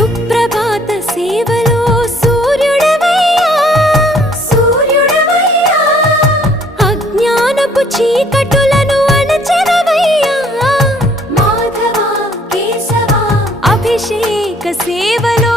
సుప్రభాత సేవలో సూర్యుడవయ్యా సూర్యుడవయ్యా అజ్ఞానపు చీకటులను అణచెదవయ్యా మాధవ కేశవ అభిషేక సేవలో